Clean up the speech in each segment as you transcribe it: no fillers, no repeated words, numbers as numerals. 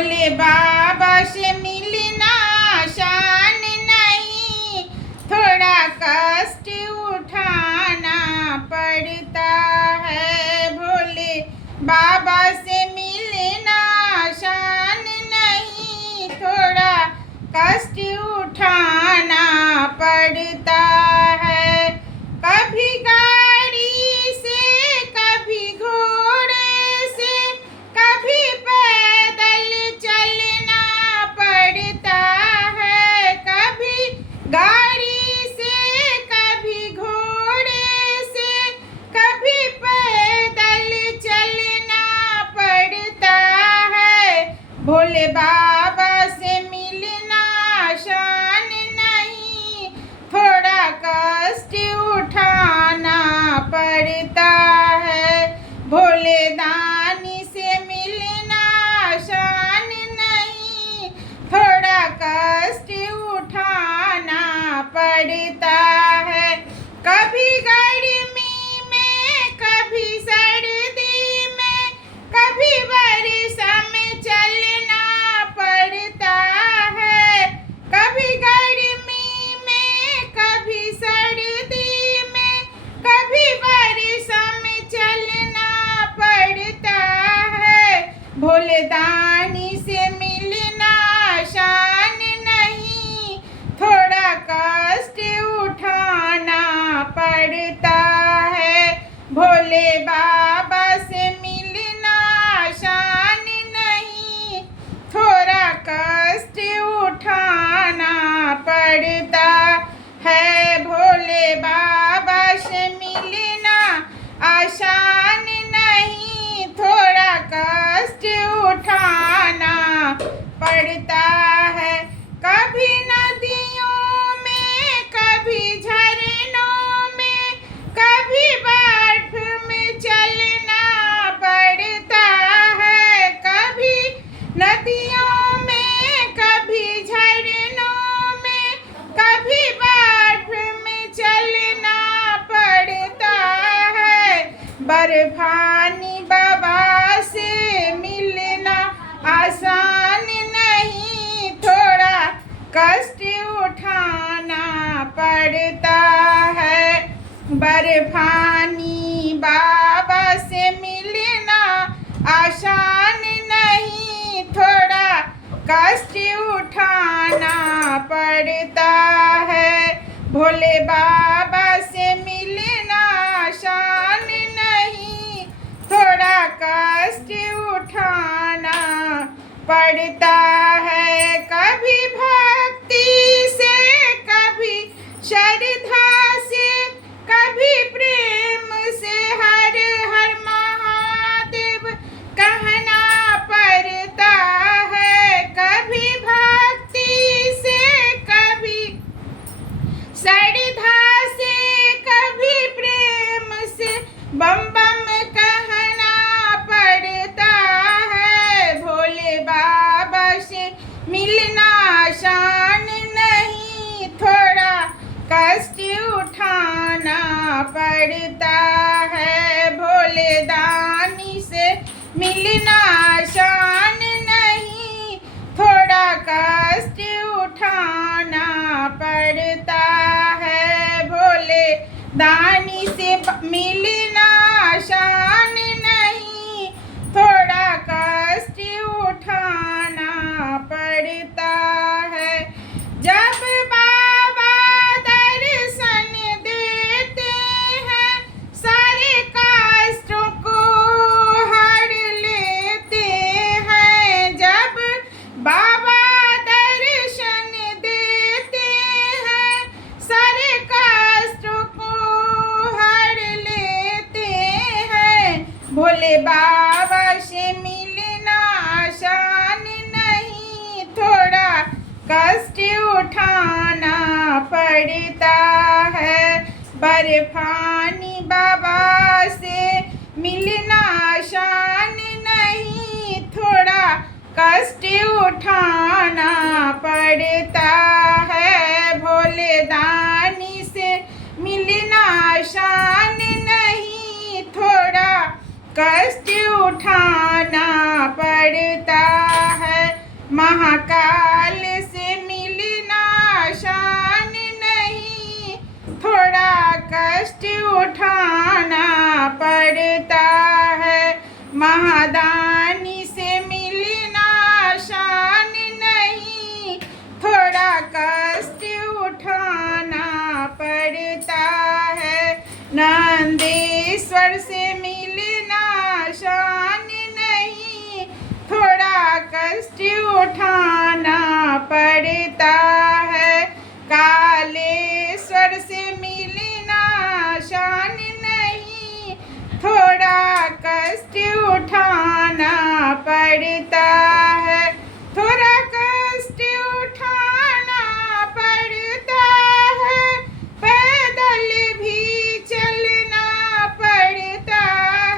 भोले बाबा से मिलना आसान नहीं, थोड़ा कष्ट उठाना पड़ता है। भोले बाबा से मिलना आसान नहीं, थोड़ा कष्ट उठाना पड़ता है। कभी गाड़ी से, कभी घोड़े से, कभी पैदल चलना पड़ता है। कभी गाड़ी से, कभी घोड़े से, कभी पैदल चलना पड़ता है। भोले बाबा से मिलना आसान नहीं, थोड़ा कष्ट उठाना पड़ता है। भोले दानी से मिलना आसान नहीं, थोड़ा कष्ट उठाना पड़ता है। कभी गर्मी में, कभी सर्दी में, कभी वर्षा में चलना पड़ता है। कभी गर्मी में, कभी सर्दी में, कभी वर्षा में चलना पड़ता है। भोले दानी से मिलना आसान नहीं, थोड़ा कष्ट उठाना पड़ता है। भोले बाबा से मिलना आसान नहीं, थोड़ा कष्ट उठाना पड़ता है। भोले बाबा से मिलना आसान नहीं, थोड़ा कष्ट उठाना पड़ता है। कभी नदियों में, कभी झरनों में, कभी बर्फ में चलना पड़ता है। कभी नदियों में, कभी झरनों में, कभी बर्फ में चलना पड़ता है। बर्फानी बाबा से मिलना आसान नहीं, थोड़ा कष्ट उठाना पड़ता है। बर्फानी बाबा से मिलना आसान नहीं, थोड़ा कष्ट उठाना पड़ता है। भोले बाबा से मिलना आसान नहीं, थोड़ा कष्ट उठाना पड़ता है। कभी भक्ति से, कभी श्रद्धा से, कभी प्रेम से हर हर महादेव कहना पड़ता है। कभी भक्ति से, कभी श्रद्धा से, कभी प्रेम से बम बम कहना पड़ता है। भोले बाबा से मिलना आसान नहीं, थोड़ा कष्ट उठाना पड़ता है। भोले दानी से मिलना आसान नहीं, थोड़ा कष्ट उठाना पड़ता है। भोले दानी से मिलना आसान नहीं, थोड़ा कष्ट उठाना पड़ता है। जब बाबा दर्शन देते हैं, सारे कष्टों को हर लेते हैं। जब बाबा दर्शन देते हैं, सारे कष्टों को हर लेते हैं। भोले बाबा से मिलना आसान नहीं, थोड़ा कष्ट उठाना पड़ता है। बर्फानी बाबा से मिलना आसान नहीं, थोड़ा कष्ट उठाना पड़ता है। भोले दानी से मिलना आसान नहीं, थोड़ा कष्ट उठाना पड़ता है। महाकाल से मिलना आसान नहीं, थोड़ा कष्ट उठाना पड़ता है। महादानी से मिलना आसान नहीं, थोड़ा कष्ट उठाना पड़ता है। नंदेश्वर से मिलना आसान नहीं, थोड़ा कष्ट उठाना पड़ता है। कालेश्वर से मिलना आसान नहीं, थोड़ा कष्ट उठाना पड़ता है। थोड़ा कष्ट उठाना पड़ता है, पैदल भी चलना पड़ता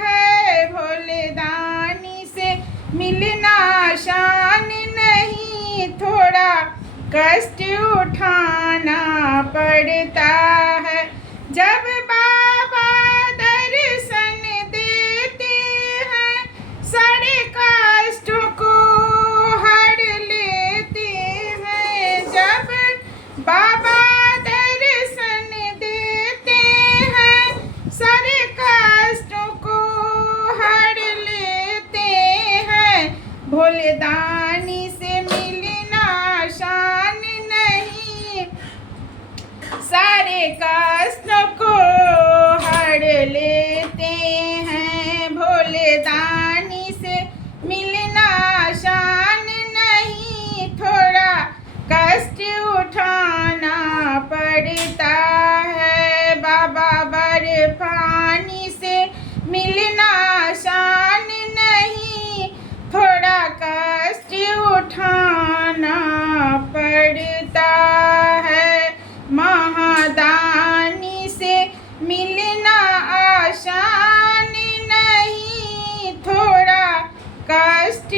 है। भोले दानी से मिलना आसान नहीं, थोड़ा कष्ट उठाना पड़ता है। जब बाबा दर्शन देते हैं, सारे कष्टों को हर लेते हैं। जब बाबा दर्शन देते हैं, सारे कष्टों को हर लेते हैं। भोले दानी से मिलना आसान नहीं, सारे कष्टों को हर लेते हैं। भोले दानी से मिलना आसान नहीं, थोड़ा कष्ट उठाना पड़ता है। बाबा बर्फानी से मिलना आसान नहीं, थोड़ा कष्ट उठाना पड़ता है। महादानी से मिलना आसान नहीं, थोड़ा कष्ट